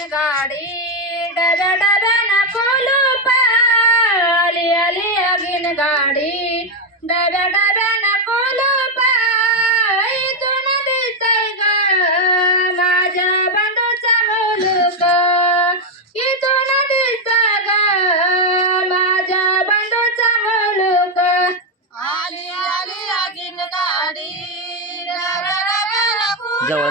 गाडी डब्या डब्यानं कोलूप आली आली अगिन गाडी. डब्या डब्यानं कोलूप इथून दिसतय माझ्या बंडूचा मुलूक. इथून दिसतय ग. माझ्या बंडूचा मुलूक. आली आली गाडी. जवळ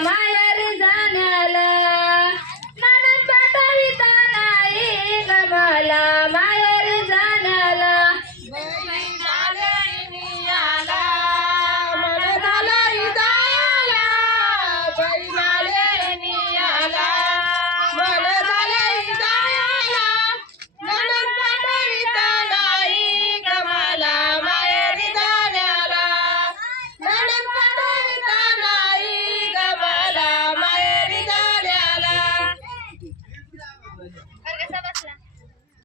My.